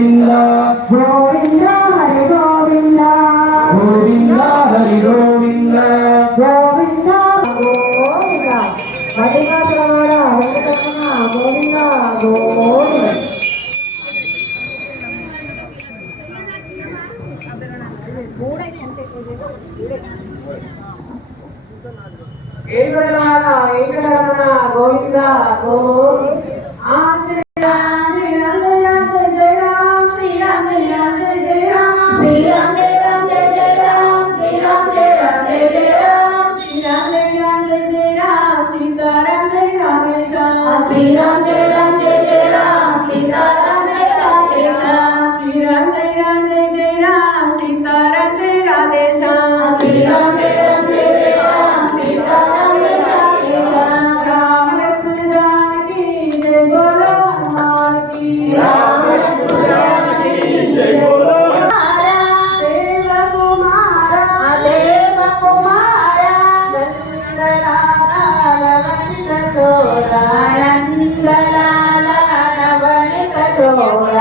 గోవింద గోవింద హరి గోవింద గోవింద హరి గోవింద గోవింద గోవింద మధుకాసురవాడ వెంకటరమణ గోవింద గోవింద. ఏడుగొండలవాడ వెంకటరమణ గోవింద గోవింద. శ్రీరామ్ జయ రామ్ జయ జయ రామ్ సీతారాం జయ రాధే శ్యామ్ శ్రీరామ్ జయ రామ్ జయ జయ రామ్ సీతారాం జయ రాధే శ్యామ్ శ్రీరామ్ జయ రామ్ జయ జయ రామ్ సీతారాం జయ రాధే శ్యామ్ రామ లక్ష్మణ జానకి జయ బోలో హనుమాన్ की రామ లక్ష్మణ జానకి జయ బోలో దేవ కుమార దేవ కుమార నందలాల రవణిత చోర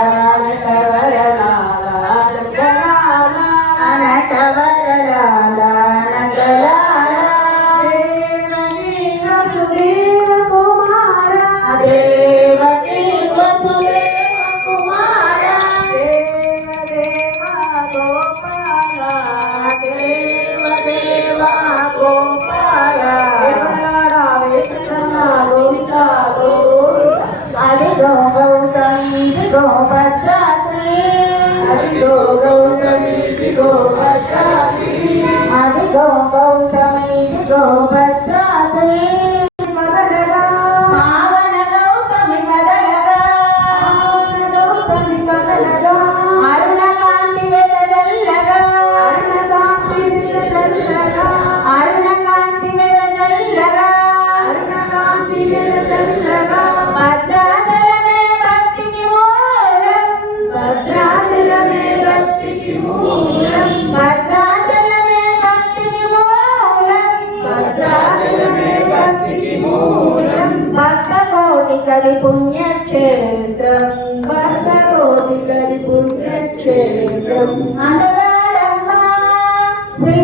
నటవరలాల నటలాల వసుదేవ కుమార దేవకీ వసుదేవ కుమార దేవ గోపాల దేవ దేవ గోపాల అదిగో గౌతమి ఇదిగో భద్రాద్రి అదిగో గౌతమి ఇదిగో భద్రాద్రి అదిగో గౌతమి ఇదిగో భద్రాద్రి మదనగా పావన గౌతమి మదలగా గౌతమి మదనగా అరుణకాంతి వెదజల్లగా అరుణకాంతి వెదజల్లగా అరుణకాంతి వెదజల్లగా అరుణకాంతి వెదజల్లగా భద్రాచలమే భక్తికి మూలం భద్రాచలమే భక్తికి మూలం భద్రాచలమే భక్తికి మూలం భద్రాచలమే భక్తికి మూలం భక్త కోటికలి పుణ్యక్షేత్రం భక్తకోటి కలి పుణ్యక్షేత్రం అందగాడమ్మ శ్రీ